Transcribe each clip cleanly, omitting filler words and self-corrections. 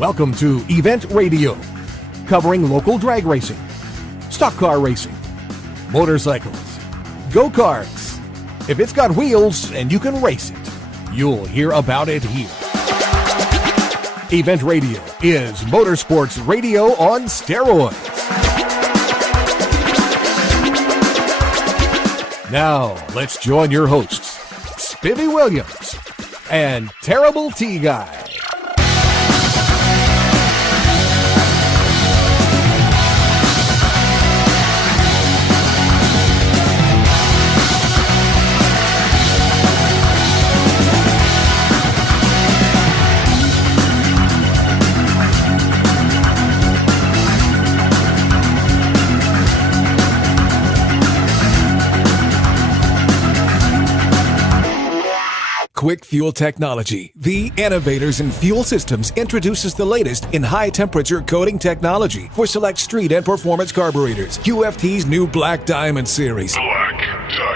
Welcome to Event Radio, covering local drag racing, stock car racing, motorcycles, go-karts. If it's got wheels and you can race it, you'll hear about it here. Event Radio is motorsports radio on steroids. Now, let's join your hosts, Spivvy Williams and Terrible T Guy. Quick Fuel Technology, the innovators in fuel systems, introduces the latest in high-temperature coating technology for select street and performance carburetors. QFT's new Black Diamond series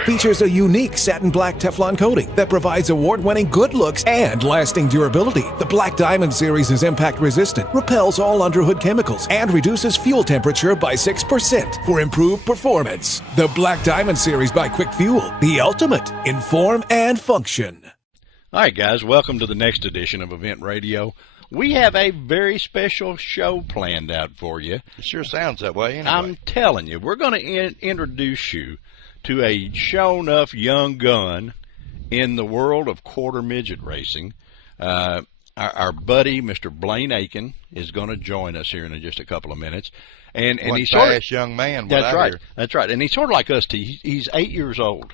features a unique satin black Teflon coating that provides award-winning good looks and lasting durability. The Black Diamond series is impact-resistant, repels all underhood chemicals, and reduces fuel temperature by 6% for improved performance. The Black Diamond series by Quick Fuel, the ultimate in form and function. All right, guys, welcome to the next edition of Event Radio. We have a very special show planned out for you. It sure sounds that way, anyway. I'm telling you, we're going to introduce you to a show-enough young gun in the world of quarter midget racing. Our buddy, Mr. Blaine Akin, is going to join us here in just a couple of minutes. And he's sort of young man. That's right. That's right. And he's sort of like us. He's 8 years old.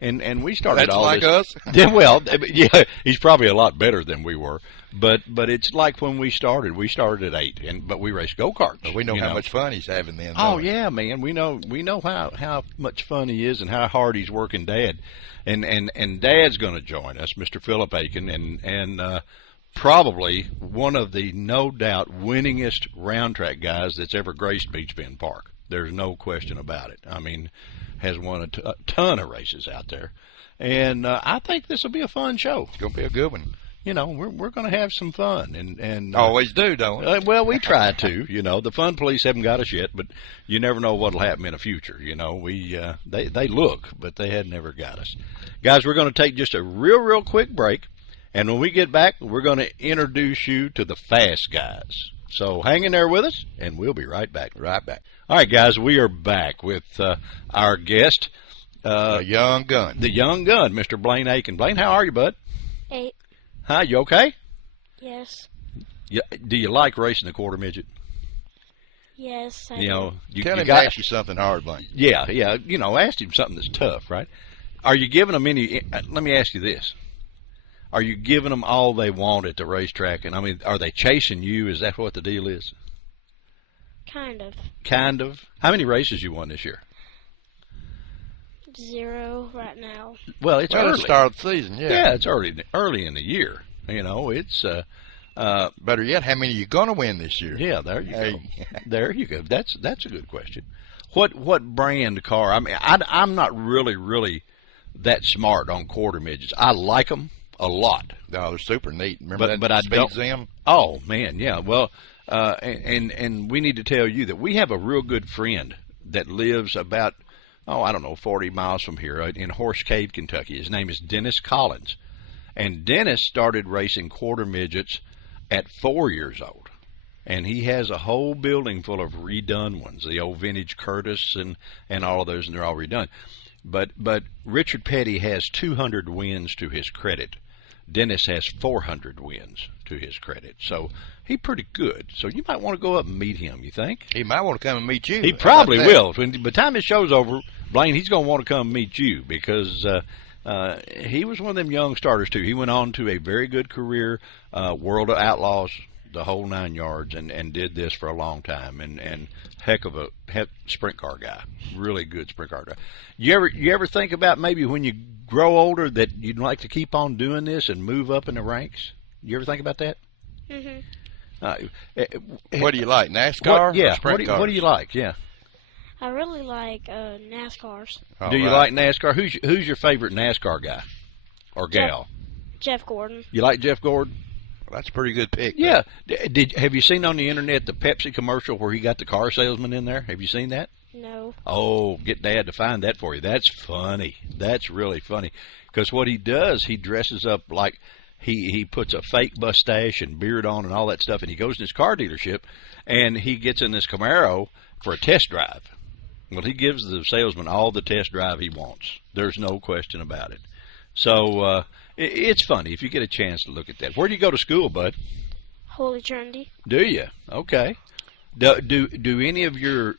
And we started That's all like this. us? Yeah, well, yeah, he's probably a lot better than we were. But it's like when we started. We started at 8, but we raced go-karts. But we know how much fun he's having then. Oh, yeah, man. We know how much fun he is and how hard he's working Dad. And Dad's going to join us, Mr. Philip Akin, and probably one of the, no doubt, winningest round track guys that's ever graced Beach Bend Park. There's no question about it. I mean, has won a ton of races out there. And I think this will be a fun show. It's going to be a good one. You know, we're going to have some fun. And always do, don't we? Well, we try to. You know, the fun police haven't got us yet, but you never know what will happen in the future. You know, they look, but they had never got us. Guys, we're going to take just a real quick break. And when we get back, we're going to introduce you to the fast guys. So hang in there with us, and we'll be right back. Right back. All right, guys, we are back with our guest. The young gun. The young gun, Mr. Blaine Akin. Blaine, how are you, bud? 8. Hi, you okay? Yes. Do you like racing the quarter midget? Yes, I You know, Tell him to got ask you something hard, Blaine. Yeah. You know, ask him something that's tough, right? Are you giving them any? Let me ask you this: are you giving them all they want at the racetrack? And I mean, are they chasing you? Is that what the deal is? Kind of. Kind of. How many races you won this year? 0 right now. Well, it's early. The start of the season, yeah. Yeah, it's early in the year. You know, it's better yet, how many are you going to win this year? Yeah, there you go. There you go. That's a good question. What brand car? I mean, I'm not really that smart on quarter midgets. I like them a lot. Oh, they're super neat. Remember but I don't. Them? Oh man, yeah. Well, and we need to tell you that we have a real good friend that lives about 40 miles from here in Horse Cave, Kentucky. His name is Dennis Collins, and Dennis started racing quarter midgets at 4 years old, and he has a whole building full of redone ones, the old vintage Curtis and all of those, and they're all redone. But Richard Petty has 200 wins to his credit. Dennis has 400 wins to his credit. So he's pretty good. So you might want to go up and meet him, you think? He might want to come and meet you. He probably will. By the time this show's over, Blaine, he's going to want to come and meet you because he was one of them young starters, too. He went on to a very good career, World of Outlaws, the whole 9 yards, and did this for a long time. And heck of a sprint car guy. Really good sprint car guy. You ever think about maybe when you grow older that you'd like to keep on doing this and move up in the ranks? You ever think about that? Mm-hmm. What do you like, NASCAR? Yeah. Or sprint cars? What do you like? Yeah. I really like NASCARs. Do you like NASCAR? Who's your favorite NASCAR guy or gal? Jeff Gordon. You like Jeff Gordon? Well, that's a pretty good pick. Yeah. Have you seen on the internet the Pepsi commercial where he got the car salesman in there? Have you seen that? No. Oh, get Dad to find that for you. That's funny. That's really funny. Because what he does, he dresses up like he puts a fake mustache and beard on and all that stuff, and he goes in his car dealership, and he gets in this Camaro for a test drive. Well, he gives the salesman all the test drive he wants. There's no question about it. So it's funny if you get a chance to look at that. Where do you go to school, bud? Holy Trinity. Do you? Okay. Do any of your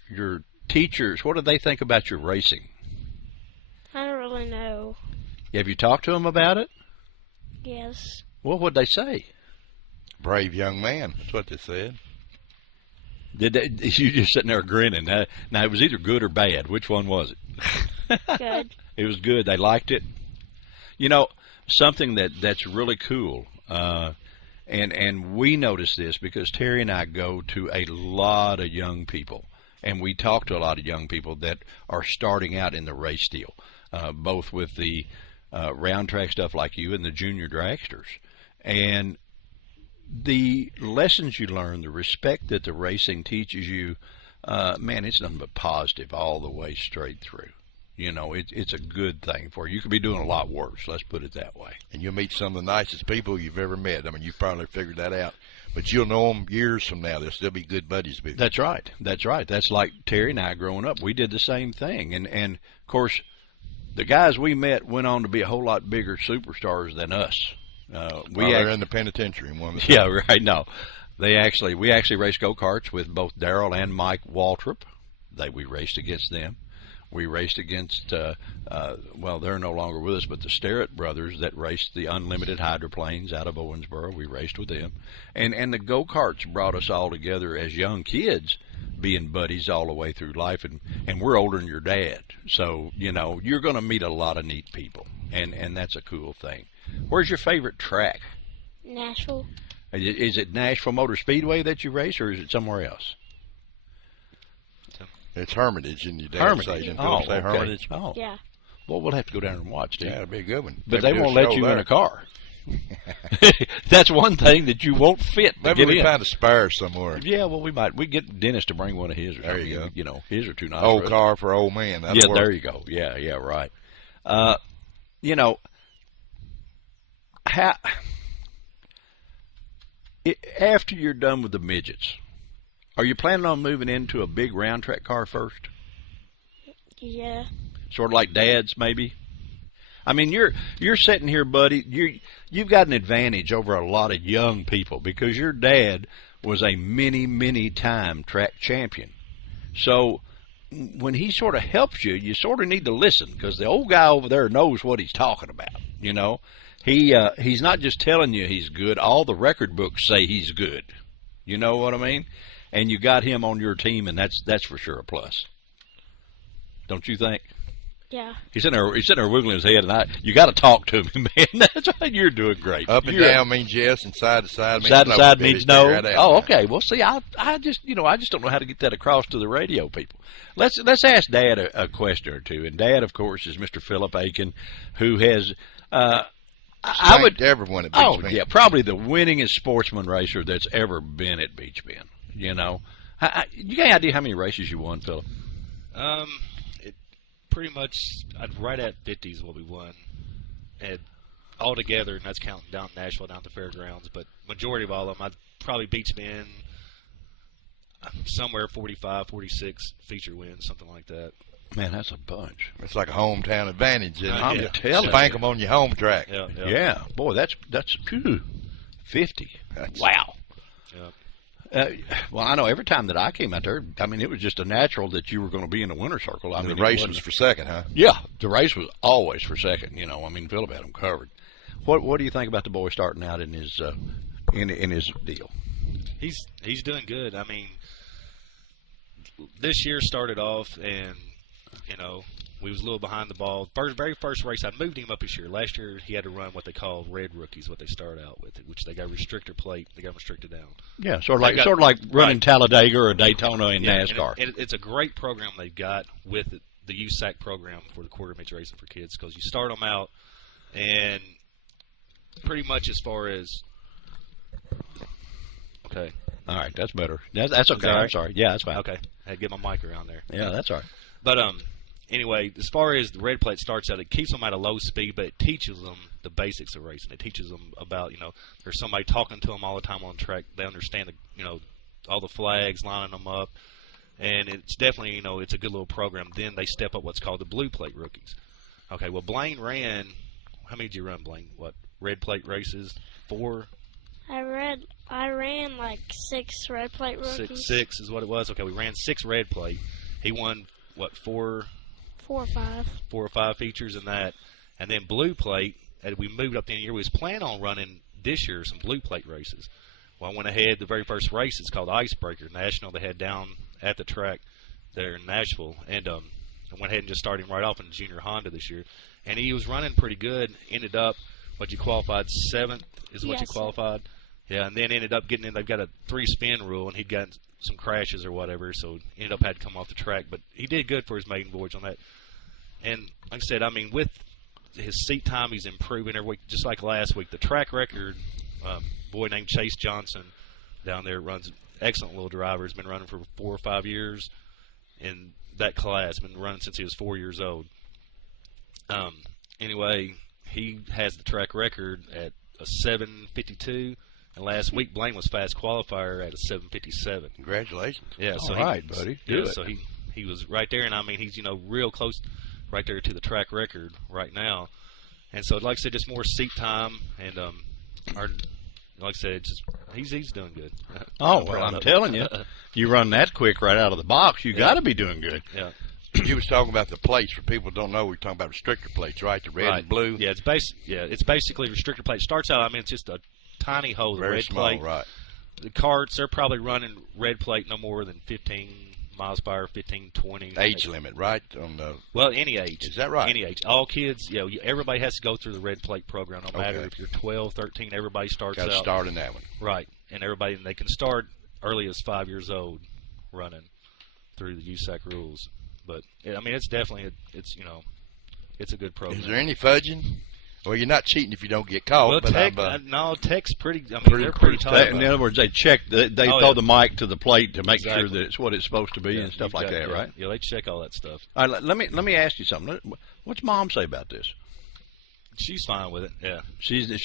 teachers, what do they think about your racing? I don't really know. Have you talked to them about it? Yes. Well, what'd they say? Brave young man. That's what they said. You just sitting there grinning. Now, it was either good or bad. Which one was it? Good. It was good. They liked it. You know, something that's really cool, and we notice this because Terry and I go to a lot of young people, and we talk to a lot of young people that are starting out in the race deal, both with the round track stuff like you and the junior dragsters. And the lessons you learn, the respect that the racing teaches you, man, it's nothing but positive all the way straight through. You know, it's a good thing for you. You could be doing a lot worse, let's put it that way. And you'll meet some of the nicest people you've ever met. I mean, you've probably figured that out. But you'll know them years from now. They'll still be good buddies with you. That's right. That's right. That's like Terry and I growing up. We did the same thing. And of course, the guys we met went on to be a whole lot bigger superstars than us. They're in the penitentiary. Yeah, right. No, we actually raced go-karts with both Darrell and Mike Waltrip. We raced against them. We raced against, well, they're no longer with us, but the Sterrett brothers that raced the unlimited hydroplanes out of Owensboro. We raced with them. And the go-karts brought us all together as young kids, being buddies all the way through life. And we're older than your dad. So, you know, you're going to meet a lot of neat people. And that's a cool thing. Where's your favorite track? Nashville. Is it Nashville Motor Speedway that you race, or is it somewhere else? It's Hermitage in your dad's Hermitage. say. Oh, Say okay. Hermitage. Oh. Yeah. Well, we'll have to go down and watch, Yeah, it'll be a good one. But Maybe they do a won't let show you there. in a car. That's one thing that you won't fit to Maybe get we in. find a spare somewhere. Yeah, well, we might. We get Dennis to bring one of his. Or There something. you go. You know, his are too nice. Old for us. car for old man. That'll Yeah, work. there you go. Yeah, right. You know, after you're done with the midgets, are you planning on moving into a big round track car first? Yeah. Sort of like Dad's, maybe. I mean, you're sitting here, buddy. You've got an advantage over a lot of young people because your dad was a many time track champion. So when he sort of helps you, you sort of need to listen because the old guy over there knows what he's talking about. You know, he's not just telling you he's good. All the record books say he's good. You know what I mean? And you got him on your team, and that's for sure a plus. Don't you think? Yeah. He's sitting there wiggling his head, and you got to talk to him, man. That's why you're doing great. Up and down means yes, and side to side means side to no. side means no. Figure that out. Oh, okay. Well, see, I just don't know how to get that across to the radio people. Let's ask Dad a question or two. And Dad, of course, is Mr. Philip Akin, who has I would everyone at Beach Bend. yeah, probably the winningest sportsman racer that's ever been at Beach Bend. You know, you got any idea how many races you won, Philip? Pretty much, right at 50 is what we won, and all together, and that's counting down Nashville, down to fairgrounds. But majority of all of them, I'd probably Beach Bend somewhere 45, 46 feature wins, something like that. Man, that's a bunch. It's like a hometown advantage. Isn't it? I'm telling Spank you. them on your home track. Yeah, boy, that's 50. Wow. Yeah. Well, I know every time that I came out there, I mean, it was just a natural that you were going to be in the winner's circle. I mean, The race was for second, huh? Yeah, the race was always for second. You know, I mean, Philip had them covered. What do you think about the boy starting out in his in his deal? He's doing good. I mean, this year started off, and you know, we was a little behind the ball. Very first race, I moved him up this year. Last year, he had to run what they call red rookies, what they start out with, which they got restrictor plate. They got restricted down. Yeah, sort of like running Talladega or Daytona in NASCAR. And it's a great program they've got with the USAC program for the quarter midge racing for kids, because you start them out, and pretty much as far as Okay. All right, that's better. That's okay. that all I'm right? sorry. Yeah, that's fine. Okay. I had to get my mic around there. Yeah, that's all right. But anyway, as far as the red plate starts out, it keeps them at a low speed, but it teaches them the basics of racing. It teaches them about, there's somebody talking to them all the time on the track. They understand, all the flags, lining them up. And it's definitely, it's a good little program. Then they step up what's called the blue plate rookies. Okay, well, Blaine ran, how many did you run, Blaine? What, red plate races? 4? I ran like 6 red plate rookies. Six is what it was. Okay, we ran 6 red plate. He won, what, 4 4 or 5. 4 or 5 features in that. And then blue plate, as we moved up the end of the year, we was planning on running this year some blue plate races. Well, I went ahead, the very first race is called Icebreaker National. They had down at the track there in Nashville. And I went ahead and just started him right off in junior Honda this year. And he was running pretty good. Ended up, what you qualified, 7th is what you qualified. Yeah, and then ended up getting in. They've got a 3-spin rule, and he'd got some crashes or whatever, so ended up had to come off the track. But he did good for his maiden voyage on that. And like I said, I mean, with his seat time, he's improving every week, just like last week. The track record, boy named Chase Johnson down there runs excellent little driver. He's been running for 4 or 5 years in that class. Been running since he was 4 years old. Anyway, he has the track record at a 7:52. And last week, Blaine was fast qualifier at a 7:57. Congratulations. Yeah, so all right, buddy. Do it. So he was right there, and I mean, he's real close, right there to the track record right now. And so, like I said, just more seat time, and like I said, he's doing good. Oh well, I'm telling you, you run that quick right out of the box, you got to be doing good. Yeah. You was talking about the plates. For people who don't know, we're talking about restrictor plates, right? The red and blue. Yeah, it's basically restrictor plate. Starts out, I mean, it's just a tiny hole, the Very red small, plate. right? The carts, they're probably running red plate no more than 15 miles per hour, 15, 20. Age limit, right? On the Well, any age. Is that right? Any age. All kids, everybody has to go through the red plate program, no matter Okay. if you're 12, 13, everybody starts got to out. start in that one. Right. And they can start early as 5 years old running through the USAC rules. But, I mean, it's definitely, it's a good program. Is there any fudging? Well, you're not cheating if you don't get caught. Well, but no, Tech's pretty, I mean, Pretty- they're pretty pretty tight. In other words, they check. They throw the mic to the plate to make sure Exactly. that it's what it's supposed to be and stuff like that, right? Yeah, they check all that stuff. All right, let me ask you something. What's Mom say about this? She's fine with it, yeah. She's the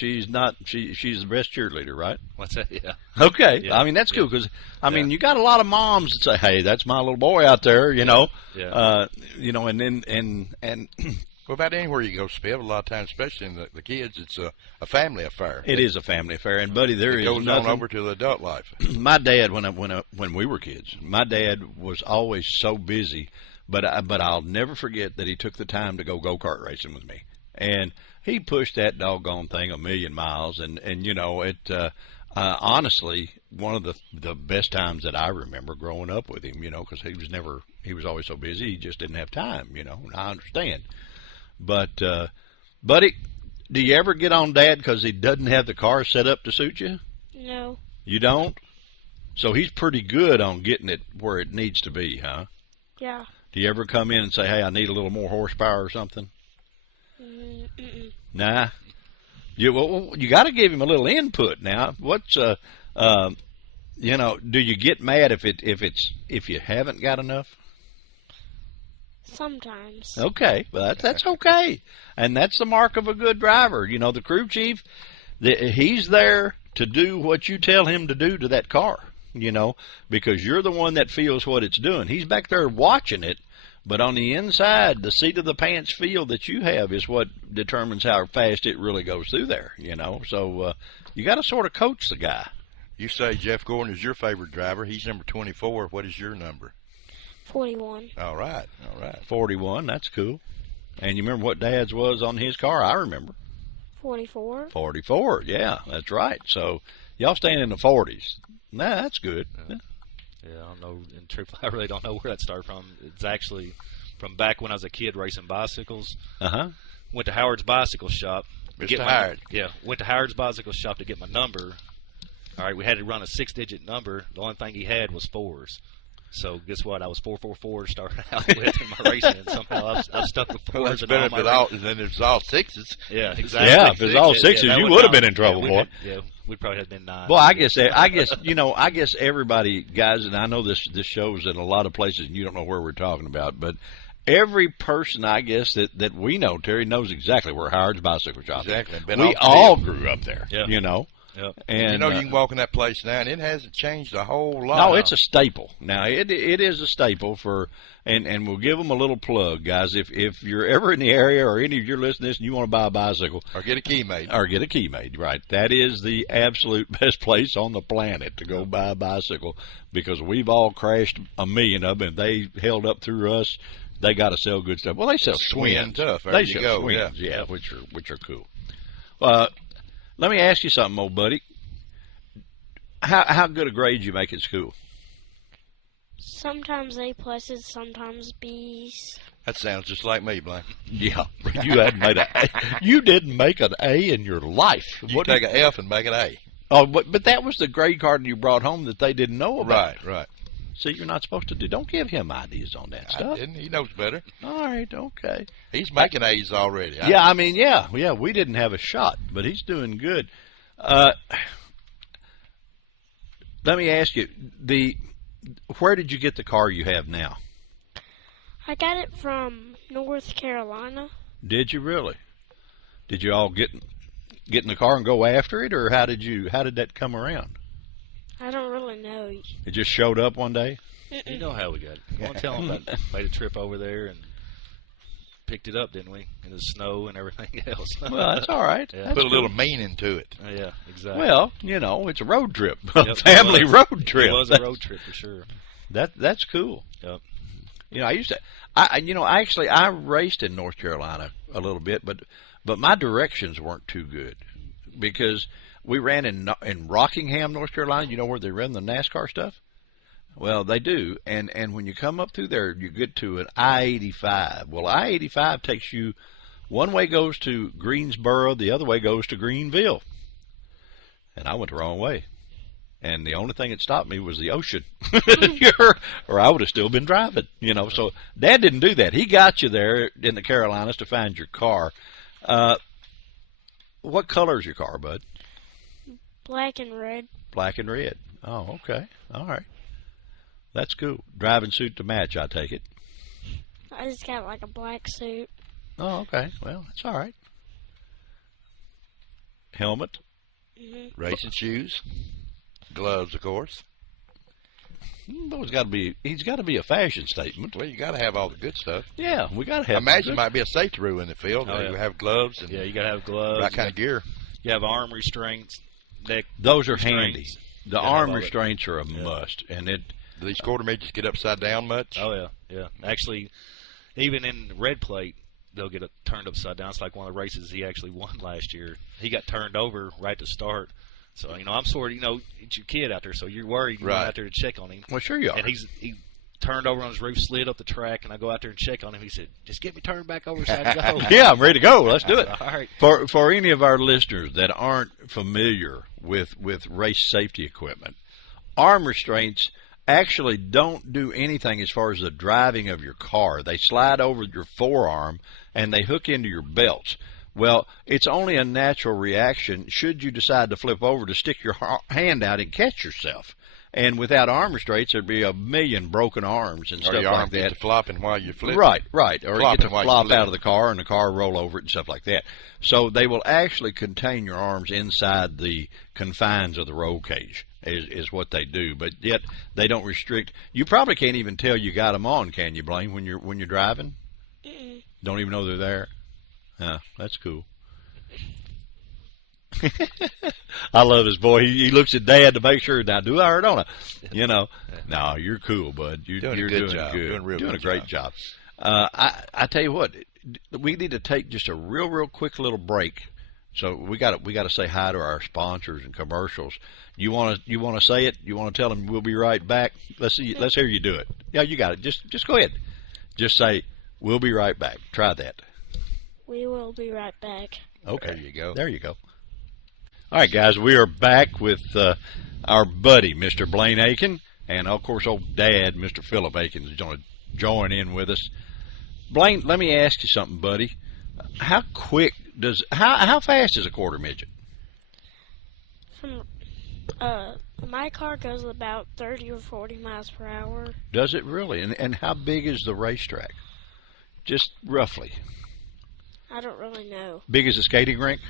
best cheerleader, right? What's that? Yeah. Okay, Yeah. I mean that's cool because Yeah. you got a lot of moms that say, "Hey, that's my little boy out there," Yeah. and then Well, about anywhere you go, Spiv, a lot of times, especially in the kids, it's a family affair. it is a family affair. And buddy, there It is goes nothing. on over to the adult life. My dad, when we were kids, my dad was always so busy, but I'll never forget that he took the time to go-kart racing with me, and he pushed that doggone thing a million miles, and honestly, one of the best times that I remember growing up with him, because he was always so busy, he just didn't have time, and I understand. But, buddy, do you ever get on Dad because he doesn't have the car set up to suit you? No. You don't? So he's pretty good on getting it where it needs to be, huh? Yeah. Do you ever come in and say, hey, I need a little more horsepower or something? Mm-mm. Nah. You got to give him a little input now. What's do you get mad if you haven't got enough? Sometimes. Okay, well that's okay, and that's the mark of a good driver. The crew chief, he's there to do what you tell him to do to that car. Because you're the one that feels what it's doing. He's back there watching it, but on the inside, the seat of the pants feel that you have is what determines how fast it really goes through there. So you got to sort of coach the guy. You say Jeff Gordon is your favorite driver. He's number 24. What is your number? 41. All right. 41, that's cool. And you remember what Dad's was on his car? I remember. 44. 44, yeah, that's right. So y'all staying in the 40s. Nah, that's good. Yeah, I don't know. In truth, I really don't know where that started from. It's actually from back when I was a kid racing bicycles. Uh-huh. Went to Howard's Bicycle Shop. Mr. Howard. Yeah, went to Howard's Bicycle Shop to get my number. All right, we had to run a 6-digit number. The only thing he had was 4s. So guess what? I was 444 to start out with in my racing, and somehow I've stuck with Well, fours that's and better all if my it all, then it's all sixes. Yeah, exactly. Yeah, if it's all sixes, that you would would have not- been in trouble, yeah, boy. Yeah, we probably had been 9. Well, I guess I guess everybody, guys, and I know this shows in a lot of places, and you don't know where we're talking about, but every person, I guess that we know, Terry, knows exactly where Howard's Bicycle Shop is. Exactly. Been We off the all deal. grew up there, Yeah. you know. Yep. And You know, you can walk in that place now, and it hasn't changed a whole lot. no, it's a staple. Now it is a staple for, and we'll give them a little plug, guys. If you're ever in the area or any of your listeners and you want to buy a bicycle, Or get a key made. or get a key made, right? That is the absolute best place on the planet to go buy a bicycle, because we've all crashed a million of them, and they held up through us. They got to sell good stuff. Well, they sell Swing swings. tough. There They you sell go, swings, yeah. which are cool. Let me ask you something, old buddy. How good a grade you make at school? Sometimes A pluses, sometimes B's. That sounds just like me, Blaine. Yeah, you hadn't made you didn't make an A in your life. You take an F and make an A. Oh, but that was the grade card you brought home that they didn't know about. Right. See, you're not supposed to do. Don't give him ideas on that I stuff. didn't. He knows better. All right, okay. He's making A's already. Yeah, I mean, yeah, we didn't have a shot, but he's doing good. Let me ask you, where did you get the car you have now? I got it from North Carolina. Did you really? Did you all get in the car and go after it, or how did that come around? I don't really know. It just showed up one day? You know how we got it. You want to tell them about made a trip over there and picked it up, didn't we? In the snow and everything else. Well, that's all right. Yeah. That's Put a little cool. meaning to it. Yeah, exactly. Well, you know, it's a road trip, Yep, a family it was. road trip. It was a road trip for sure. That's cool. Yep. You know, I raced in North Carolina a little bit, but my directions weren't too good, because we ran in Rockingham, North Carolina. You know where they run the NASCAR stuff? Well, they do, and when you come up through there, you get to an I-85. Well, I-85 takes you, one way goes to Greensboro, the other way goes to Greenville, and I went the wrong way. And the only thing that stopped me was the ocean, or I would have still been driving, you know. So Dad didn't do that. He got you there in the Carolinas to find your car. What color is your car, bud? Black and red. Black and red. Oh, okay. All right. That's cool. Driving suit to match, I take it. I just got like a black suit. Oh, okay. Well, that's all right. Helmet. Racing shoes. Gloves, of course. Well, he's got to be a fashion statement. Well, you got to have all the good stuff. Yeah, we got to have. I imagine it might be a safety rule in the field. Oh, yeah. You have gloves and Yeah, you got to have gloves. right kind of gear. You have arm restraints, neck. Those are restraints. handy. The You gotta arm have all that. restraints are a must, and it. Do these quarter midgets get upside down much? Oh yeah, yeah. Actually, even in red plate, they'll get turned upside down. It's like one of the races he actually won last year. He got turned over right to start. So I'm sort of it's your kid out there, so you're worried. You Right. go out there to check on him. Well, sure you are. And he turned over on his roof, slid up the track, and I go out there and check on him. He said, "Just get me turned back over so I can go." Yeah, I'm ready to go. Let's do it. All right. For any of our listeners that aren't familiar with race safety equipment, arm restraints actually don't do anything as far as the driving of your car. They slide over your forearm and they hook into your belts. Well, it's only a natural reaction should you decide to flip over to stick your hand out and catch yourself. And without arm restraints, there'd be a million broken arms and Or stuff your arm like gets that. to flopping while you flip. Right. Or you get Flopping to while you flop flip. out of the car and the car roll over it and stuff like that. So they will actually contain your arms inside the confines of the roll cage is what they do. But yet they don't restrict. You probably can't even tell you got them on, can you, Blaine, when you're driving? Don't even know they're there? Yeah, that's cool. I love his boy. He looks at Dad to make sure. Now, do I or don't I? You know. No, you're cool, bud. You're Doing a doing good good. job. Doing a real Doing good a great job. I tell you what, we need to take just a real quick little break. So we got to say hi to our sponsors and commercials. You want to say it? You want to tell them we'll be right back? Let's hear you do it. Yeah, you got it. Just go ahead. Just say we'll be right back. Try that. We will be right back. Okay. There you go. There you go. All right, guys, we are back with our buddy, Mr. Blaine Akin. And, of course, old Dad, Mr. Philip Akin, is going to join in with us. Blaine, let me ask you something, buddy. How fast is a quarter midget? My car goes about 30 or 40 miles per hour. Does it really? And how big is the racetrack? Just roughly. I don't really know. Big as a skating rink?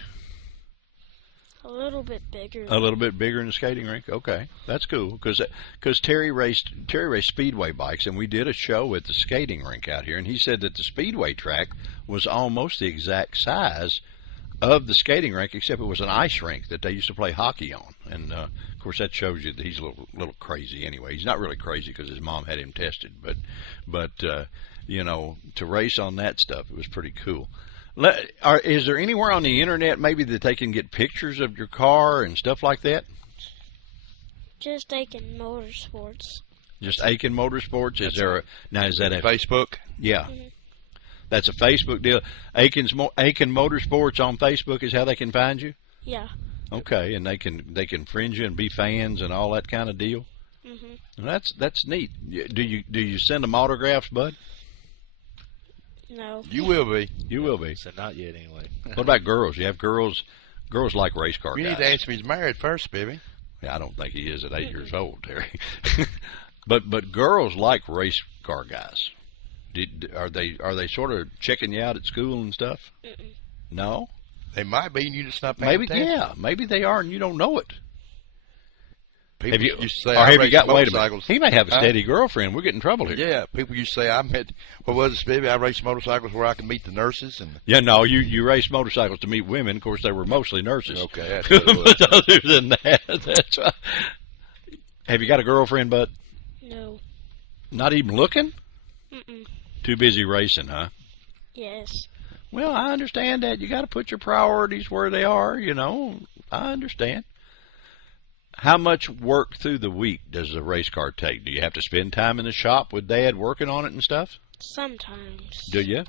A little bit bigger. A little bit bigger than a skating rink. Okay, that's cool. Because Terry raced speedway bikes, and we did a show at the skating rink out here, and he said that the speedway track was almost the exact size of the skating rink, except it was an ice rink that they used to play hockey on. And of course, that shows you that he's a little crazy. Anyway, he's not really crazy because his mom had him tested, but you know, to race on that stuff, it was pretty cool. Is there anywhere on the internet maybe that they can get pictures of your car and stuff like that? Just Akin Motorsports. Just Akin Motorsports? Is that a Facebook? Yeah. Mm-hmm. That's a Facebook deal. Akin Motorsports on Facebook is how they can find you? Yeah. Okay, and they can friend you and be fans and all that kind of deal? Mm-hmm. That's neat. Do you send them autographs, bud? No. You will be. You will be. So not yet, anyway. What about girls? You have girls like race car guys. You need to ask if he's married first, baby. Yeah, I don't think he is at 8 years old, Terry. but girls like race car guys. Are they sort of checking you out at school and stuff? Mm-mm. No. They might be, and you just not paying attention. Yeah, maybe they are, and you don't know it. People have you, used to say, or have you got? Wait a minute. He may have a steady girlfriend. We're getting in trouble here. Yeah, people used to say, I met. What was it, baby? I raced motorcycles where I can meet the nurses and. Yeah, no, you raced motorcycles to meet women. Of course, they were mostly nurses. Okay, that's what it was. But other than that, that's right. Have you got a girlfriend, bud? No. Not even looking? Mm-mm. Too busy racing, huh? Yes. Well, I understand that. You got to put your priorities where they are, you know. I understand. How much work through the week does a race car take? Do you have to spend time in the shop with Dad working on it and stuff? Sometimes. Do you?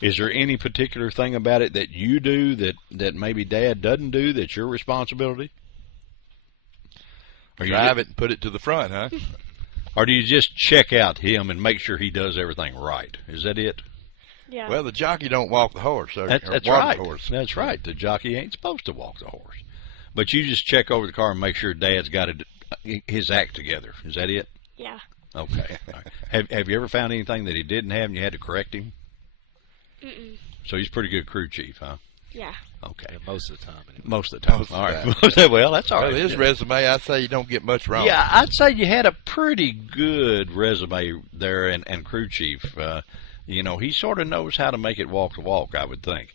Is there any particular thing about it that you do that maybe Dad doesn't do that's your responsibility? Or drive it and put it to the front, huh? Or do you just check out him and make sure he does everything right? Is that it? Yeah. Well, the jockey don't walk the horse. That's right. That's right. The jockey ain't supposed to walk the horse. But you just check over the car and make sure Dad's got his act together. Is that it? Yeah. Okay. Right. Have you ever found anything that he didn't have and you had to correct him? Mm-mm. So he's a pretty good crew chief, huh? Yeah. Okay. Yeah, most of the time. Anyway. Most of the time. All right. Well, that's all right. Well, his resume, I say you don't get much wrong. Yeah, I'd say you had a pretty good resume there and crew chief. You know, he sort of knows how to make it walk the walk, I would think.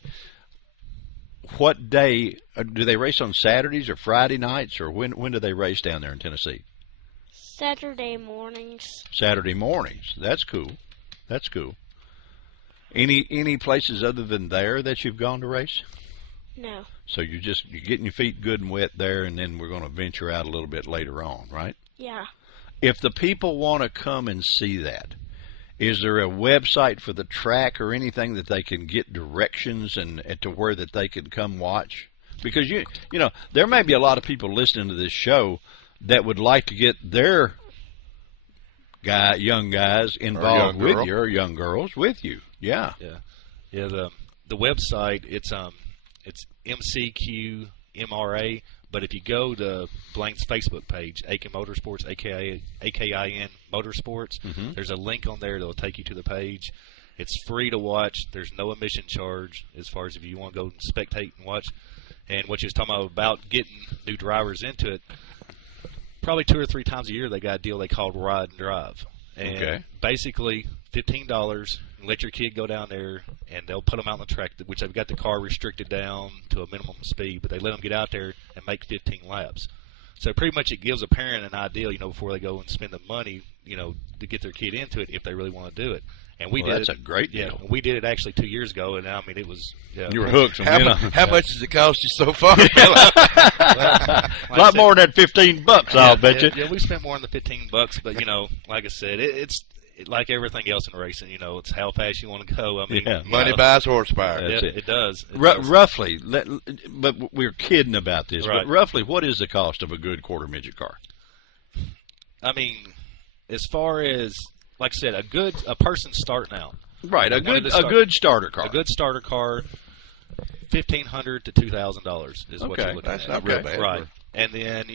What day do they race on Saturdays or Friday nights, or when do they race down there in Tennessee? Saturday mornings. Saturday mornings. That's cool. That's cool. Any places other than there that you've gone to race? No. So you're getting your feet good and wet there, and then we're going to venture out a little bit later on, right? Yeah. If the people want to come and see that, is there a website for the track or anything that they can get directions and to where that they can come watch? Because you know there may be a lot of people listening to this show that would like to get their young guys involved with you, or young girls with you. Yeah. Yeah. The website it's MCQMRA. But if you go to Blaine's Facebook page, Akin Motorsports, AKIN Motorsports, there's a link on there that will take you to the page. It's free to watch. There's no admission charge as far as if you want to go spectate and watch. And what you was talking about getting new drivers into it, probably 2 or 3 times a year they got a deal they called Ride and Drive. And basically $15, let your kid go down there, and they'll put them out on the track, which they've got the car restricted down to a minimum speed, but they let them get out there and make 15 laps. So pretty much it gives a parent an idea, before they go and spend the money, to get their kid into it if they really want to do it. And we did that's a great deal. Yeah, we did it actually 2 years ago, and I mean it was. You were hooked. How much does it cost you so far? A lot more than that $15, I'll bet you. Yeah, we spent more than the $15, but like I said, it's like everything else in racing. It's how fast you want to go. I mean, money buys horsepower. Yeah, it does. Roughly, but we're kidding about this. Right. But roughly, what is the cost of a good quarter midget car? I mean, as far as, like I said, a person starting out. Right, a good starter car. A good starter car, $1,500 to $2,000 is what you're looking that's at. not real bad. Right, and then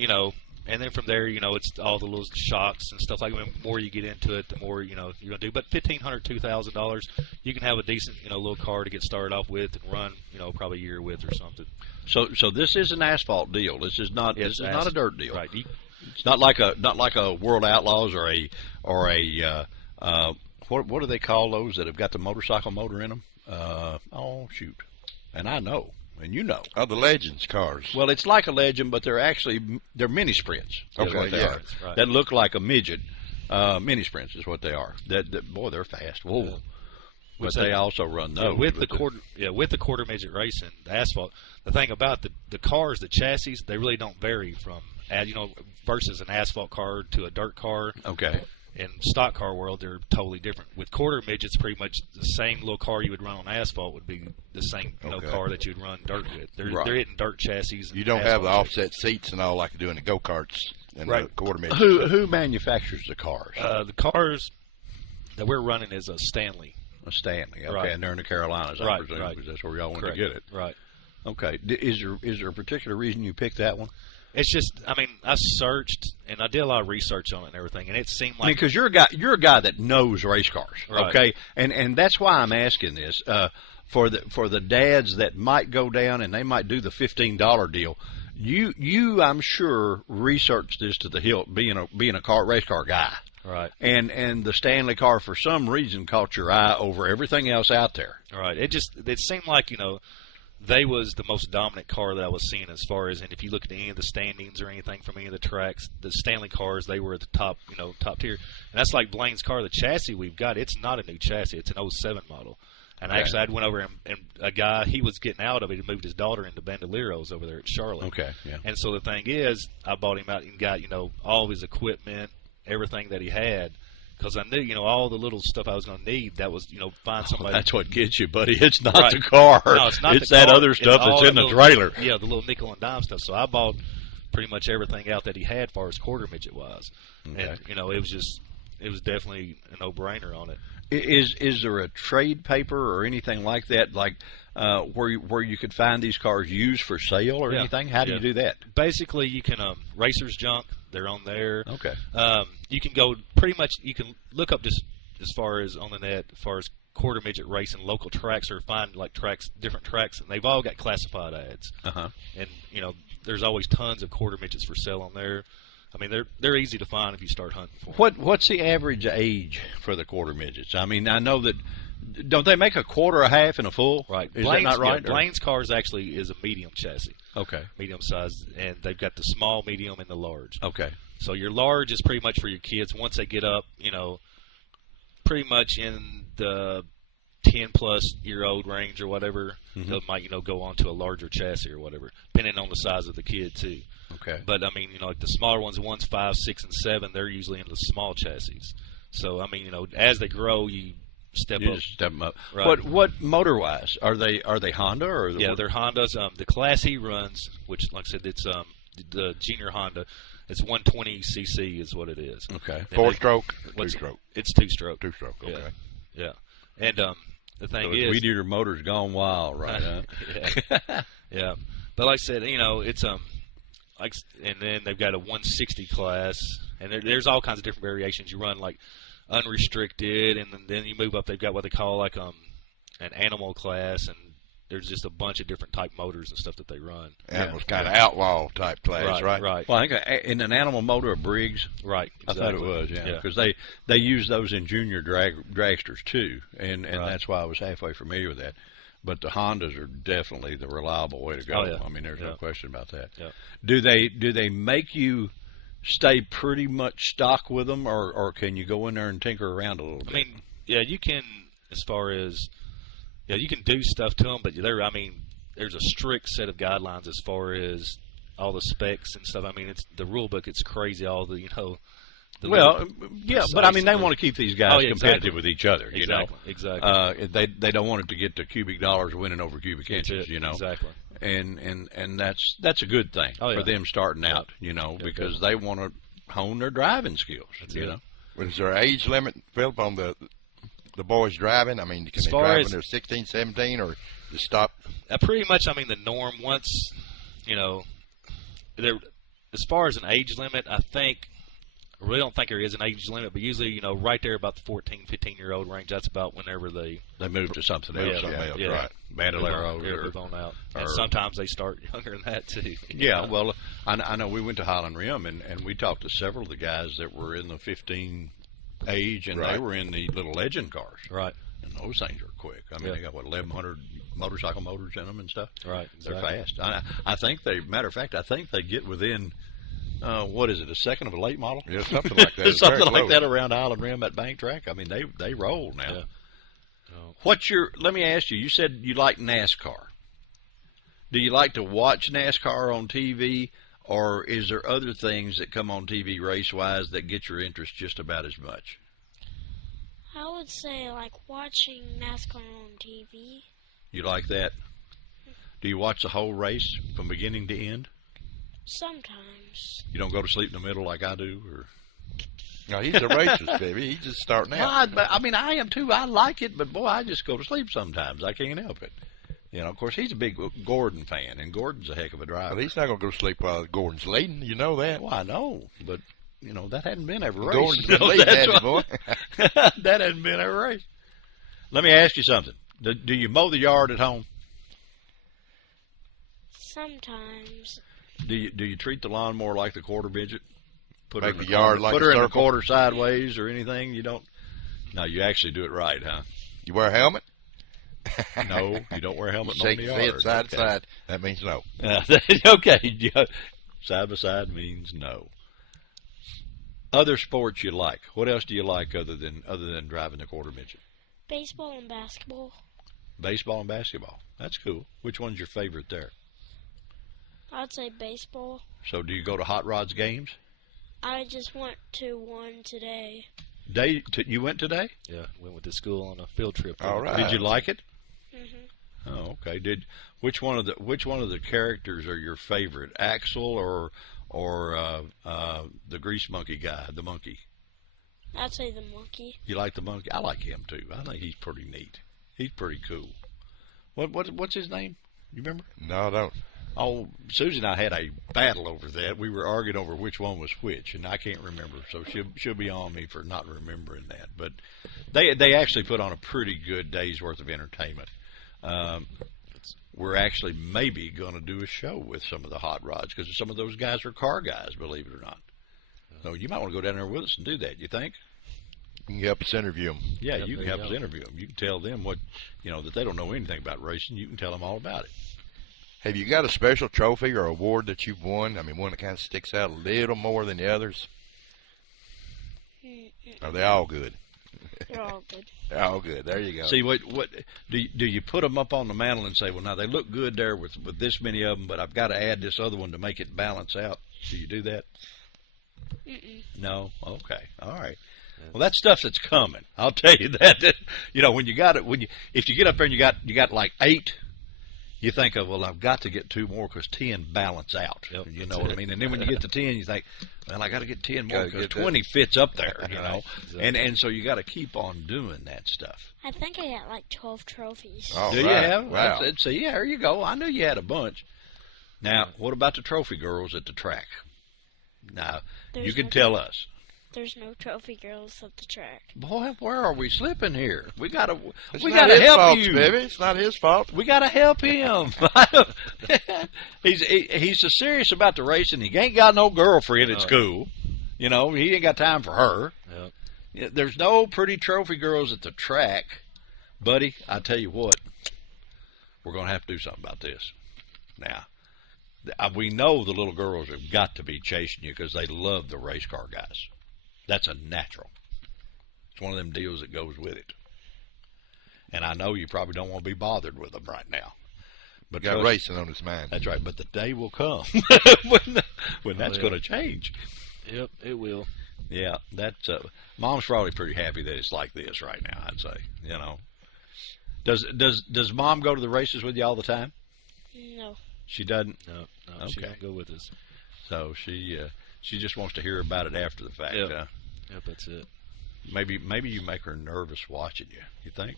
and then from there, it's all the little shocks and stuff like that. The more you get into it, the more you're gonna do. But $1,500, $2,000, you can have a decent little car to get started off with and run probably a year with or something. So this is an asphalt deal. This is not not a dirt deal. Right. It's not like a World Outlaws or a what do they call those that have got the motorcycle motor in them? Oh shoot, and I know. And the Legends cars. Well, it's like a Legend, but they're mini sprints. Okay, yeah. Right. That look like a midget. Mini sprints is what they are. Boy, they're fast. Whoa. Yeah. But they also run those. With the quarter midget racing, the asphalt. The thing about the cars, the chassis, they really don't vary from versus an asphalt car to a dirt car. Okay. In stock car world, they're totally different. With quarter midgets, pretty much the same little car you would run on asphalt would be the same car that you'd run dirt with. They're hitting dirt chassis. You don't have the offset seats and all like you do in the go-karts and the quarter midgets. Who manufactures the cars? The cars that we're running is a Stanley. A Stanley, okay, right. And they're in the Carolinas, I presume, because that's where y'all want to get it. Right. Okay. Is there a particular reason you picked that one? It's just, I searched and I did a lot of research on it and everything, and it seemed like because you're a guy that knows race cars, okay, and that's why I'm asking this for the dads that might go down and they might do the $15 deal. You I'm sure researched this to the hilt, being a race car guy, right? And the Stanley car for some reason caught your eye over everything else out there, right? It seemed like they was the most dominant car that I was seeing as far as, and if you look at any of the standings or anything from any of the tracks, the Stanley cars, they were at the top, top tier. And that's like Blaine's car, the chassis we've got, it's not a new chassis, it's an 07 model. And actually, I went over and a guy, he was getting out of it, he moved his daughter into Bandoleros over there at Charlotte. Okay, yeah. And so the thing is, I bought him out and got, all of his equipment, everything that he had. Because I knew, all the little stuff I was going to need. That was, find somebody. That's what gets you, buddy. It's not the car. No, it's not it's the that car. other stuff that's in the trailer. Yeah, the little nickel and dime stuff. So I bought pretty much everything out that he had, as far as quarter midget wise. Okay. And it was definitely a no-brainer on it. Is there a trade paper or anything like that, like where you could find these cars used for sale or anything? How do you do that? Basically, you can Racers Junk. They're on there. Okay. You can go pretty much. You can look up just as far as on the net, as far as quarter midget racing local tracks, or find like different tracks, and they've all got classified ads. And there's always tons of quarter midgets for sale on there. I mean, they're easy to find if you start hunting for them. What's the average age for the quarter midgets? I mean, I know that. Don't they make a quarter, a half, and a full? Right. Is that not right? Yeah, Blaine's cars actually is a medium chassis. Okay. Medium size, and they've got the small, medium, and the large. Okay. So your large is pretty much for your kids. Once they get up, pretty much in the 10-plus-year-old range or whatever, they might, go on to a larger chassis or whatever, depending on the size of the kid too. Okay. But I mean, like the smaller ones 5, 6, and 7, they're usually in the small chassis. So I mean, as they grow, you step up. Just step them up. Right. What motor wise are they Honda or they're Hondas. The Class E runs, which like I said, it's the junior Honda. It's 120 cc is what it is. Okay. And 4-stroke, 2-stroke. It's 2-stroke. 2-stroke. Okay. Yeah. And the thing is, weed eater motor's gone wild, right? Huh? Yeah. But like I said, it's and then they've got a 160 class, and there's all kinds of different variations. You run like unrestricted, and then you move up. They've got what they call like an animal class, and there's just a bunch of different type motors and stuff that they run. Animal's kind of outlaw type class, right? Right. Well, I think in an animal motor, a Briggs. Right. Exactly. I thought it was, because they use those in junior dragsters too, and that's why I was halfway familiar with that. But the Hondas are definitely the reliable way to go. Oh, yeah. I mean, there's no question about that. Yeah. Do they make you stay pretty much stock with them, or can you go in there and tinker around a little bit? I mean, yeah, you can, as far as you can do stuff to them, but there's a strict set of guidelines as far as all the specs and stuff. I mean, it's the rule book. It's crazy. All the but I mean, they want to keep these guys competitive with each other. Exactly. They don't want it to get to cubic dollars winning over cubic inches. Exactly. And that's a good thing for them starting out. Because they want to hone their driving skills. You know. But is there an age limit, Philip, on the boys driving? I mean, can they far drive as- when they're 16, 17, or just stop? Pretty much, I mean, the norm once, as far as an age limit, I really don't think there is an age limit, but usually, right there about the 14, 15-year-old range, that's about whenever they move to something else. Right. Bandolero. move on out. And sometimes they start younger than that, too. Yeah, well, I know we went to Highland Rim, and we talked to several of the guys that were in the 15 age, and they were in the little legend cars. Right. And those things are quick. I mean, they got, 1,100 motorcycle motors in them and stuff. Right. Exactly. They're fast. I think matter of fact, I think they get within, what is it, a second of a late model? Yeah, something like that. Something like that around Island Rim at Bank Track. I mean, they roll now. Yeah. Let me ask you, you said you like NASCAR. Do you like to watch NASCAR on TV, or is there other things that come on TV race-wise that get your interest just about as much? I would say like watching NASCAR on TV. You like that? Do you watch the whole race from beginning to end? Sometimes. You don't go to sleep in the middle like I do, or? No, he's a racist, baby. He's just starting out. Well, I mean, I am too. I like it, but boy, I just go to sleep sometimes. I can't help it. Of course, he's a big Gordon fan, and Gordon's a heck of a driver. Well, he's not going to go to sleep while Gordon's leading. You know that. Well, I know, but that hadn't been every race. Gordon's been leading, hasn't he, boy? That hadn't been every race. Let me ask you something. Do you mow the yard at home? Sometimes. Do you treat the lawnmower like the quarter midget? Put Make her in the yard like put a her in the circle? quarter sideways or anything? You don't. No, you actually do it right, huh? You wear a helmet? No, you don't wear a helmet. Shake on your the head yard. side to side. That means no. Okay. Yeah. Side by side means no. Other sports you like? What else do you like other than driving the quarter midget? Baseball and basketball. Baseball and basketball. That's cool. Which one's your favorite there? I'd say baseball. So do you go to Hot Rods games? I just went to one today. You went today? Yeah, went with the school on a field trip. All right. Did you like it? Mhm. Oh, okay. Which one of the characters are your favorite? Axel or the grease monkey guy, the monkey? I'd say the monkey. You like the monkey? I like him too. I think he's pretty neat. He's pretty cool. What's his name? You remember? No, I don't. Oh, Susie and I had a battle over that. We were arguing over which one was which, and I can't remember. So she'll be on me for not remembering that. But they actually put on a pretty good day's worth of entertainment. We're actually maybe going to do a show with some of the hot rods because some of those guys are car guys, believe it or not. So you might want to go down there with us and do that. You think? You can help us interview them. Yeah, you can help us interview them. You can tell them what that they don't know anything about racing. You can tell them all about it. Have you got a special trophy or award that you've won? I mean, one that kind of sticks out a little more than the others? Are they all good? They're all good. They're all good. There you go. See, what do you put them up on the mantle and say, well, now they look good there with this many of them, but I've got to add this other one to make it balance out? Do you do that? No? Okay. All right. Well, that's stuff that's coming. I'll tell you that. When you got it, if you get up there and you got like 8, you think of, well, I've got to get 2 more because 10 balance out. Yep, You know what I mean? And then when you get to 10, you think, well, I got to get 10 more Gotta because get that. 20 fits up there. You know, Exactly. and so you got to keep on doing that stuff. I think I got like 12 trophies. All Do you right. have? Wow. See, yeah, there you go. I knew you had a bunch. Now, what about the trophy girls at the track? Now, There's you can no tell us. There's no trophy girls at the track. Boy, where are we slipping here? We gotta It's we not gotta his help fault, you, baby. It's not his fault. We gotta help him. He's so serious about the racing. He ain't got no girlfriend at school. He ain't got time for her. Yep. Yeah, there's no pretty trophy girls at the track, buddy. I tell you what, we're gonna have to do something about this. Now, we know the little girls have got to be chasing you because they love the race car guys. That's a natural. It's one of them deals that goes with it. And I know you probably don't want to be bothered with them right now. But Got trust- racing on his mind. That's right. But the day will come when that's going to change. Yep, it will. Yeah, that's Mom's probably pretty happy that it's like this right now. I'd say, Does Mom go to the races with you all the time? No. She doesn't. No, she Okay. don't go with us. So she just wants to hear about it after the fact. Yep, that's it. Maybe you make her nervous watching you. You think?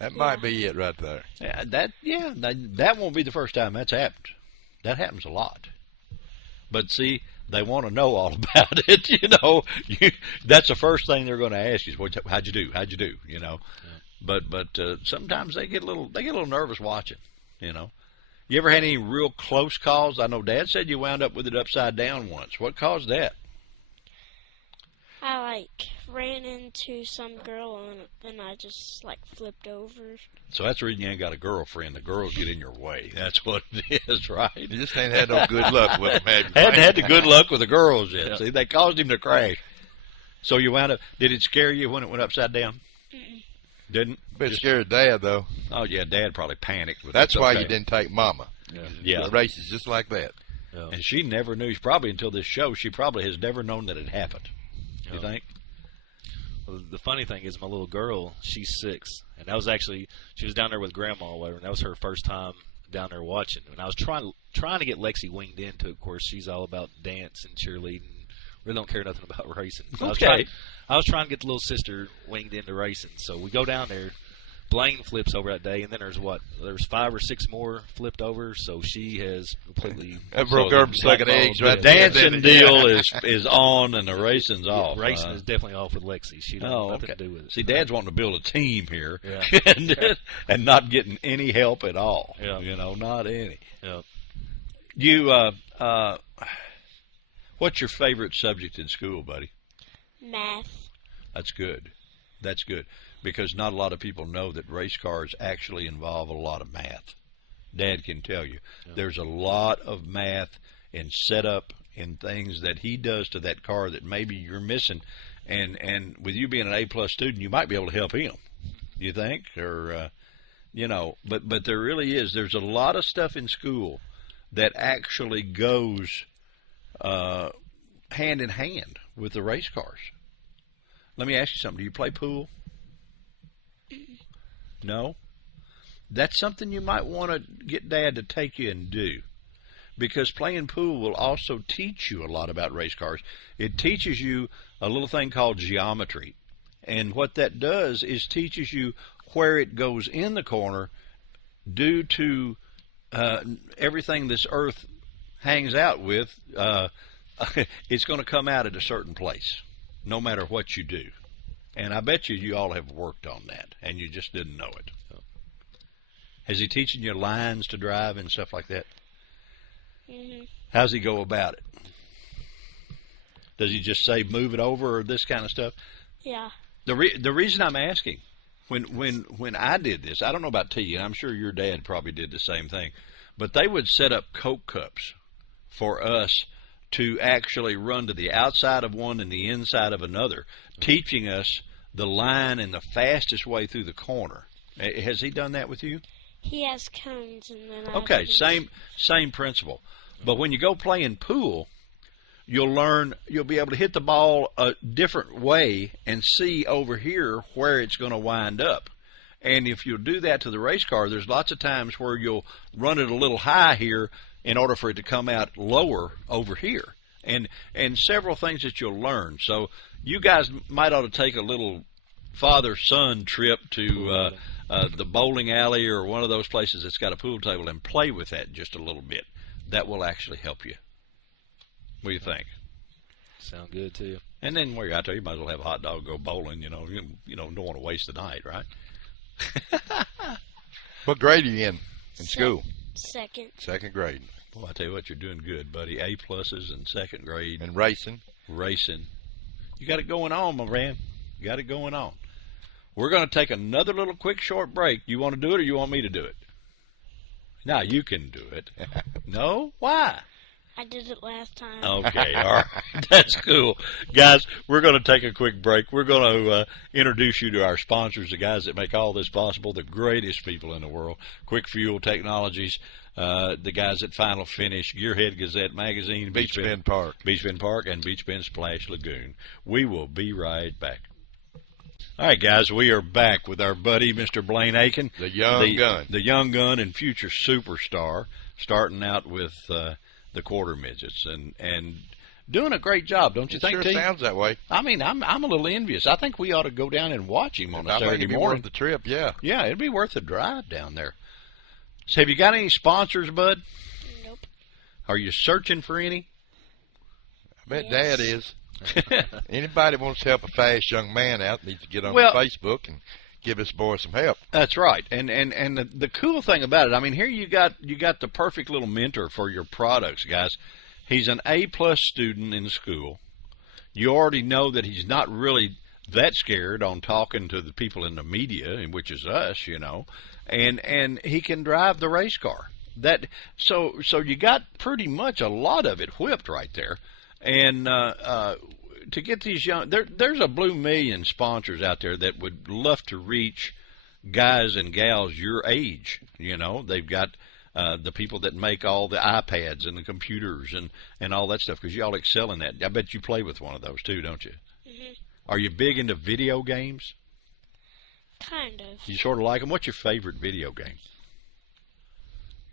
That might be it right there. Yeah, that won't be the first time that's happened. That happens a lot. But see, they want to know all about it. That's the first thing they're going to ask you is, "How'd you do? How'd you do?" Yeah. But sometimes they get a little nervous watching. You ever had any real close calls? I know Dad said you wound up with it upside down once. What caused that? I ran into some girl and then I just flipped over. So that's the reason you ain't got a girlfriend. The girls get in your way. That's what it is, right? You just ain't had no good luck with them, have you? Hadn't had the good luck with the girls yet. Yeah. See, they caused him to crash. So you wound up. Did it scare you when it went upside down? Mm-mm. Didn't? Bit scared Dad though. Oh yeah, Dad probably panicked. But That's why okay. you didn't take Mama. Yeah. The race is just like that. Yeah. And she never knew. Probably until this show, she probably has never known that it happened. You Yeah. think? Well, the funny thing is, my little girl, she's 6, and that was actually, she was down there with Grandma or whatever, and that was her first time down there watching. And I was trying to get Lexi winged into it. Of course, she's all about dance and cheerleading. Really don't care nothing about racing. So Okay. I was trying to get the little sister winged into racing. So we go down there. Blaine flips over that day, and then there's 5 or 6 more flipped over, so she has completely... That broke her from sucking eggs The right there. dancing deal is on and the racing's off. Racing is definitely off with Lexi. She don't have nothing to do with it. See, Dad's wanting to build a team here, Yeah. and not getting any help at all. Yeah. Not any. Yeah. You, what's your favorite subject in school, buddy? Math. That's good. That's good. Because not a lot of people know that race cars actually involve a lot of math. Dad can tell you. Yeah. There's a lot of math and setup and things that he does to that car that maybe you're missing. And with you being an A+ student, you might be able to help him. You think? Or, but there really is. There's a lot of stuff in school that actually goes hand in hand with the race cars. Let me ask you something. Do you play pool? No? That's something you might want to get Dad to take you and do. Because playing pool will also teach you a lot about race cars. It teaches you a little thing called geometry. And what that does is teaches you where it goes in the corner due to everything this earth hangs out with. It's going to come out at a certain place, no matter what you do. And I bet you all have worked on that, and you just didn't know it. Has he teaching you lines to drive and stuff like that? Mm-hmm. How's he go about it? Does he just say move it over or this kind of stuff? Yeah. The reason I'm asking, when I did this, I don't know about T, and I'm sure your dad probably did the same thing, but they would set up Coke cups for us to actually run to the outside of one and the inside of another, teaching us the line and the fastest way through the corner. Has he done that with you? He has cones and then I Okay, have same principle. But when you go playing pool, you'll be able to hit the ball a different way and see over here where it's going to wind up. And if you'll do that to the race car, there's lots of times where you'll run it a little high here in order for it to come out lower over here. And several things that you'll learn. So you guys might ought to take a little father-son trip to the bowling alley or one of those places that's got a pool table and play with that just a little bit. That will actually help you. What do you think? Sound good to you. And then where you're out there, you might as well have a hot dog, go bowling. You don't want to waste the night, right? What grade are you in school? second. Second grade. Well, I tell you what, you're doing good, buddy. A+ in second grade. And racing? Racing. You got it going on, my man. You got it going on. We're going to take another little quick short break. You want to do it or you want me to do it? Now, you can do it. No? Why? I did it last time. Okay, all right. That's cool. Guys, we're going to take a quick break. We're going to introduce you to our sponsors, the guys that make all this possible, the greatest people in the world, Quick Fuel Technologies, the guys at Final Finish, Gearhead Gazette Magazine, Beach Bend Park, and Beach Bend Splash Lagoon. We will be right back. All right, guys, we are back with our buddy, Mr. Blaine Akin. the young gun. The young gun and future superstar, starting out with the quarter midgets, and doing a great job, don't you think? Sure T? sounds that way. I mean, I'm a little envious. I think we ought to go down and watch him on a Saturday it'd be morning. worth the trip, yeah. Yeah, it'd be worth the drive down there. So, have you got any sponsors, Bud? Nope. Are you searching for any? I bet Yes. Dad is. Anybody wants to help a fast young man out needs to get on Well- Facebook and give this boy some help. That's right, and the cool thing about it, I mean, here you got the perfect little mentor for your products, guys. He's an A+ student in school. You already know that he's not really that scared on talking to the people in the media, which is us, you know, and he can drive the race car. So you got pretty much a lot of it whipped right there, and to get these young, there's a blue million sponsors out there that would love to reach guys and gals your age. You know, they've got the people that make all the iPads and the computers and all that stuff, because y'all excel in that. I bet you play with one of those too, don't you? Mhm. Are you big into video games? Kind of. You sort of like them. What's your favorite video game?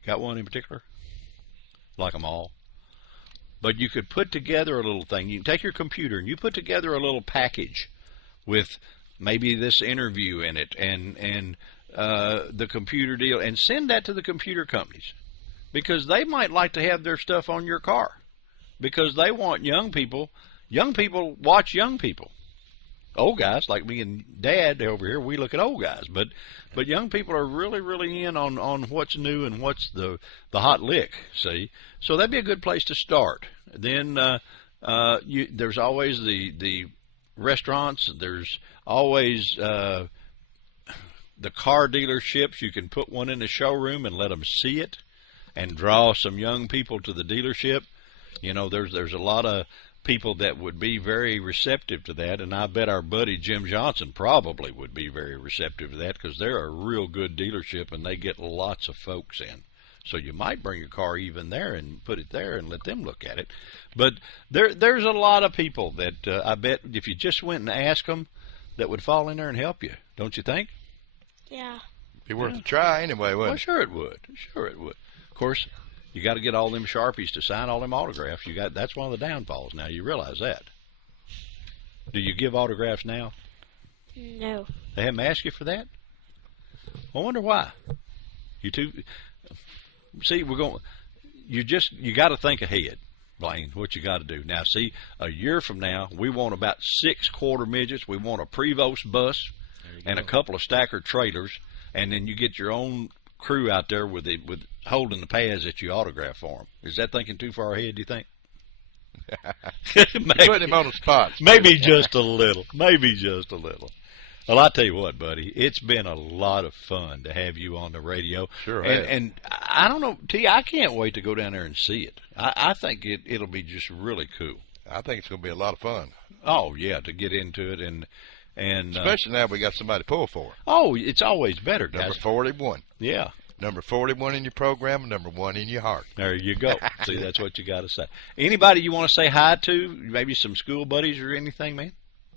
Got one in particular? Like them all. But you could put together a little thing. You can take your computer and you put together a little package with maybe this interview in it and the computer deal, and send that to the computer companies, because they might like to have their stuff on your car, because they want young people. Young people watch young people. Old guys like me and Dad over here, we look at old guys, but young people are really in on what's new and what's the hot lick. See, so that'd be a good place to start. Then there's always the restaurants. There's always the car dealerships. You can put one in the showroom and let them see it, and draw some young people to the dealership. You know, there's a lot of people that would be very receptive to that, and I bet our buddy Jim Johnson probably would be very receptive to that, because they're a real good dealership and they get lots of folks in. So you might bring your car even there and put it there and let them look at it. But there's a lot of people that I bet if you just went and asked them, that would fall in there and help you, don't you think? Yeah. Be worth a try anyway, wouldn't Well, it? sure it would. Sure it would. Of course, you got to get all them Sharpies to sign all them autographs. That's one of the downfalls now. You realize that. Do you give autographs now? No. They haven't asked you for that? I wonder why. You two, see, you got to think ahead, Blaine, what you got to do. Now, see, a year from now, we want about 6 quarter midgets. We want a Prevost bus and a couple of stacker trailers, and then you get your own crew out there with holding the pads that you autograph for them. Is that thinking too far ahead, do you think? Putting him on the spot. Maybe just a little. Maybe just a little. Well, I tell you what, buddy, it's been a lot of fun to have you on the radio. Sure and, has. and I don't know, T, I can't wait to go down there and see it. I think it'll be just really cool. I think it's going to be a lot of fun. Oh, yeah, to get into it and Especially now we got somebody to pull for. oh, it's always better, guys. Number 41. Yeah. Number 41 in your program, and number 1 in your heart. There you go. See, that's what you got to say. Anybody you want to say hi to? Maybe some school buddies or anything, man?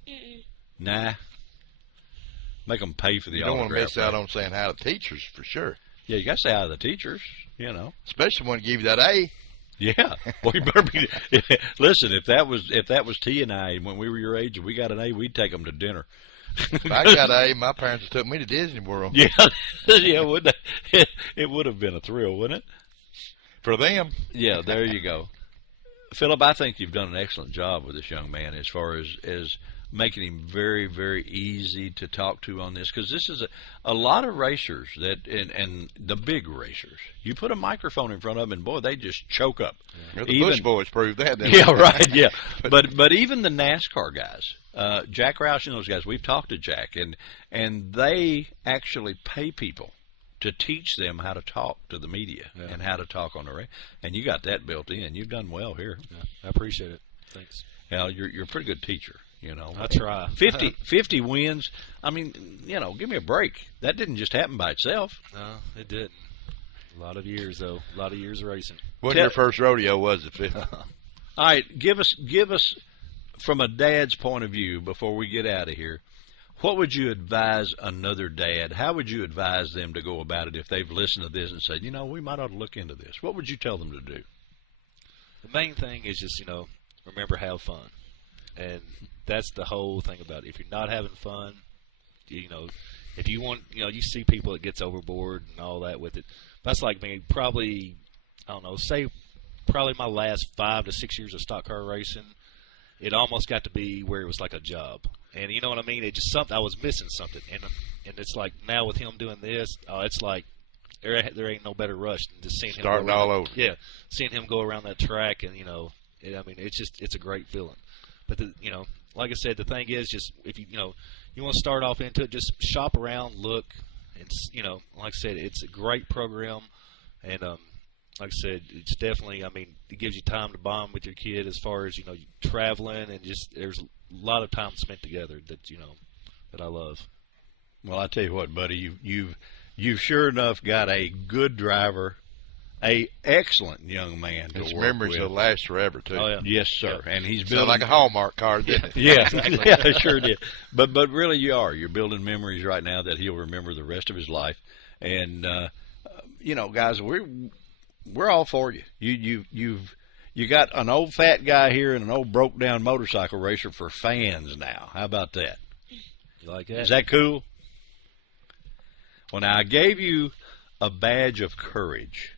Mm-mm. Nah. Make them pay for the You don't want to autograph. miss out man. on saying hi to teachers for sure. Yeah, you got to say hi to the teachers, you know. Especially when you give you that A. Yeah. Well, you better be. Listen, if that was T and I when we were your age and we got an A, we'd take them to dinner. If I got an A, my parents took me to Disney World. Yeah, yeah, wouldn't it? It would have been a thrill, wouldn't it? For them. Yeah, there you go. Philip, I think you've done an excellent job with this young man as far as making him very, very easy to talk to on this, because this is a lot of racers that and the big racers. You put a microphone in front of them, and boy, they just choke up. Yeah, the Bush boys proved that. Didn't Yeah, they? right. Yeah, but even the NASCAR guys, Jack Roush and those guys, we've talked to Jack, and they actually pay people to teach them how to talk to the media and how to talk on the radio. And you got that built in. You've done well here. Yeah, I appreciate it. Thanks. Well, you're a pretty good teacher. You know, I try. 50 wins. I mean, you know, give me a break. That didn't just happen by itself. No, it didn't. A lot of years, though. A lot of years of racing. What your first rodeo was it, Phil? All right, give us from a dad's point of view before we get out of here. What would you advise another dad? How would you advise them to go about it if they've listened to this and said, you know, we might ought to look into this? What would you tell them to do? the main thing is just, remember, have fun. And that's the whole thing about it. If you're not having fun, if you want, you see people that gets overboard and all that with it. That's like me, probably, I don't know, say probably my last 5 to 6 years of stock car racing, it almost got to be where it was like a job. And you know what I mean? It just something, I was missing something. And it's like now with him doing this, it's like there ain't no better rush than just seeing him starting all over. Yeah, seeing him go around that track, and it's a great feeling. But like I said, the thing is, just if you want to start off into it, just shop around, look, and like I said, it's a great program, and like I said, it's definitely, it gives you time to bond with your kid as far as traveling, and just there's a lot of time spent together that that I love. Well, I tell you what, buddy, you've sure enough got a good driver, a excellent young man to His work memories with. will last forever too. Oh, yeah. Yes, sir. Yeah. And he's Sound building like a Hallmark card, didn't it? Yeah, yeah, it sure did. But really, you're building memories right now that he'll remember the rest of his life. And guys, we're all for you. You got an old fat guy here and an old broke down motorcycle racer for fans now. How about that? You like that? Is that cool? Well, now I gave you a badge of courage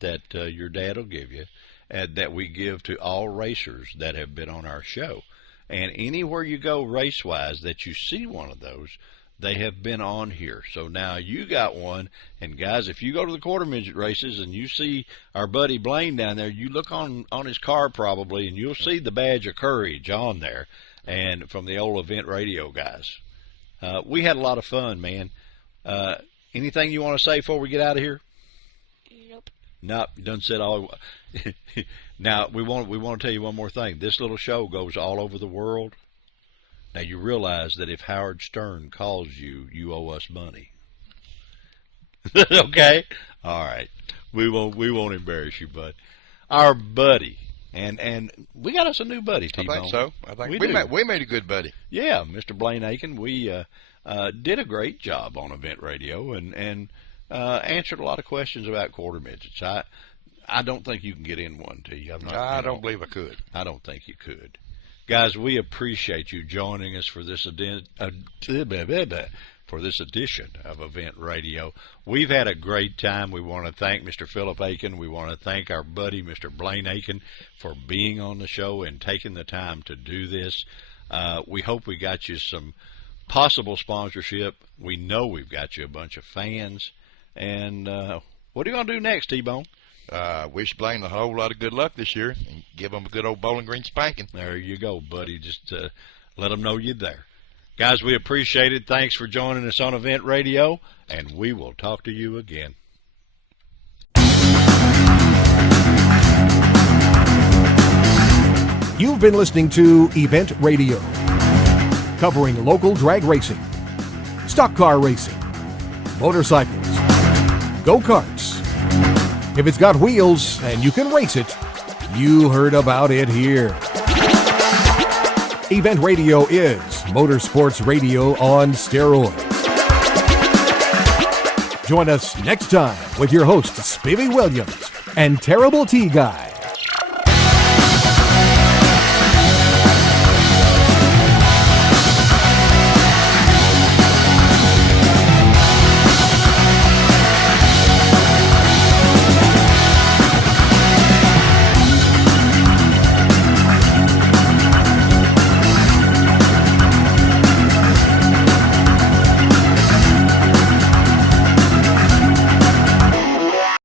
that your dad will give you, and that we give to all racers that have been on our show. And anywhere you go race-wise that you see one of those, they have been on here. So now you got one. And, guys, if you go to the quarter midget races and you see our buddy Blaine down there, you look on his car probably, and you'll see the badge of courage on there, and from the old Event Radio guys. We had a lot of fun, man. Anything you want to say before we get out of here? Nope. Nope, you done said all. Now we want to tell you one more thing. This little show goes all over the world. Now you realize that if Howard Stern calls you, you owe us money. Okay, all right. We won't embarrass you, bud. Our buddy, and we got us a new buddy. I T-Bone. think so. I think we made a good buddy. Yeah, Mr. Blaine Akin. We did a great job on Event Radio and answered a lot of questions about quarter midgets. I don't think you can get in one to you. I don't believe I could. I don't think you could. Guys, we appreciate you joining us for this edition of Event Radio. We've had a great time. We want to thank Mr. Philip Akin. We want to thank our buddy, Mr. Blaine Akin, for being on the show and taking the time to do this. We hope we got you some possible sponsorship. We know we've got you a bunch of fans. And what are you going to do next, T-Bone? Wish Blaine a whole lot of good luck this year and give him a good old Bowling Green spanking. There you go, buddy. Just let them know you're there. Guys, we appreciate it. Thanks for joining us on Event Radio, and we will talk to you again. You've been listening to Event Radio, covering local drag racing, stock car racing, motorcycles, go-karts. If it's got wheels and you can race it, you heard about it here. Event Radio is motorsports radio on steroids. Join us next time with your hosts, Spivey Williams and Terrible T Guy.